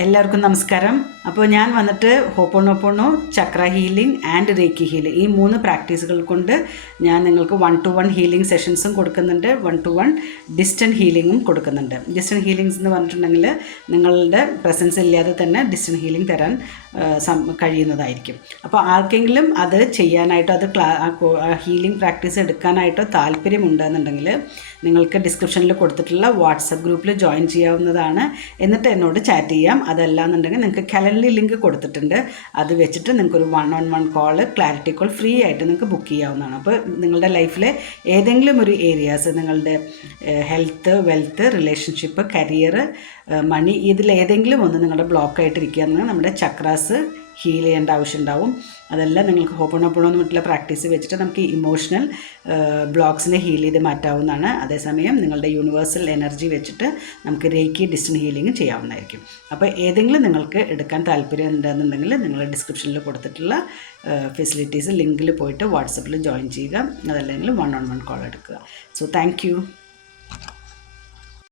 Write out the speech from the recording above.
എല്ലാവർക്കും നമസ്കാരം. അപ്പോൾ ഞാൻ വന്നിട്ട് ഹോപ്പോണോപ്പോണോ, ചക്ര ഹീലിംഗ് ആൻഡ് റേക്കി ഹീലിംഗ് ഈ 3 പ്രാക്ടീസുകൾ കൊണ്ട് ഞാൻ നിങ്ങൾക്ക് 1-to-1 ഹീലിംഗ് സെഷൻസും കൊടുക്കുന്നുണ്ട്, 1-to-1 ഡിസ്റ്റൻറ്റ് ഹീലിംഗും കൊടുക്കുന്നുണ്ട്. ഡിസ്റ്റൻറ്റ് ഹീലിംഗ്സ് എന്ന് പറഞ്ഞിട്ടുണ്ടെങ്കിൽ നിങ്ങളുടെ പ്രസൻസ് ഇല്ലാതെ തന്നെ ഡിസ്റ്റൻറ്റ് ഹീലിംഗ് തരാൻ കഴിയുന്നതായിരിക്കും. അപ്പോൾ ആർക്കെങ്കിലും അത് ചെയ്യാനായിട്ടോ ഹീലിംഗ് പ്രാക്ടീസ് എടുക്കാനായിട്ടോ താല്പര്യമുണ്ടെന്നുണ്ടെങ്കിൽ നിങ്ങൾക്ക് ഡിസ്ക്രിപ്ഷനിൽ കൊടുത്തിട്ടുള്ള വാട്സപ്പ് ഗ്രൂപ്പിൽ ജോയിൻ ചെയ്യാവുന്നതാണ്. എന്നിട്ട് എന്നോട് ചാറ്റ് ചെയ്യാം. അതല്ല എന്നുണ്ടെങ്കിൽ നിങ്ങൾക്ക് കലണ്ടർ ലിങ്ക് കൊടുത്തിട്ടുണ്ട്, അത് വെച്ചിട്ട് നിങ്ങൾക്കൊരു 1-on-1 call, clarity call free ആയിട്ട് നിങ്ങൾക്ക് ബുക്ക് ചെയ്യാവുന്നതാണ്. അപ്പോൾ നിങ്ങളുടെ ലൈഫിലെ ഏതെങ്കിലും ഒരു ഏരിയാസ്, നിങ്ങളുടെ ഹെൽത്ത്, വെൽത്ത്, റിലേഷൻഷിപ്പ്, കരിയർ, മണി, ഇതിലേതെങ്കിലും ഒന്ന് നിങ്ങളുടെ ബ്ലോക്കായിട്ടിരിക്കുകയാണെങ്കിൽ നമ്മുടെ ചക്രാസ് ഹീൽ ചെയ്യേണ്ട ആവശ്യമുണ്ടാവും. അതെല്ലാം നിങ്ങൾക്ക് ഹോപ്പോണോപ്പോണോ എന്നിട്ടുള്ള പ്രാക്ടീസ് വെച്ചിട്ട് നമുക്ക് ഇമോഷണൽ ബ്ലോക്സിനെ ഹീൽ ചെയ്ത് മാറ്റാവുന്നതാണ്. അതേസമയം നിങ്ങളുടെ യൂണിവേഴ്സൽ എനർജി വെച്ചിട്ട് നമുക്ക് റേക്കി ഡിസ്റ്റൻറ്റ് ഹീലിംഗ് ചെയ്യാവുന്നതായിരിക്കും. അപ്പോൾ ഏതെങ്കിലും നിങ്ങൾക്ക് എടുക്കാൻ താല്പര്യം ഉണ്ടെന്നുണ്ടെങ്കിൽ നിങ്ങൾ ഡിസ്ക്രിപ്ഷനിൽ കൊടുത്തിട്ടുള്ള ഫെസിലിറ്റീസ് ലിങ്കിൽ പോയിട്ട് വാട്സപ്പിൽ ജോയിൻ ചെയ്യുക. അതല്ലെങ്കിൽ 1-on-1 കോൾ എടുക്കുക. So thank you.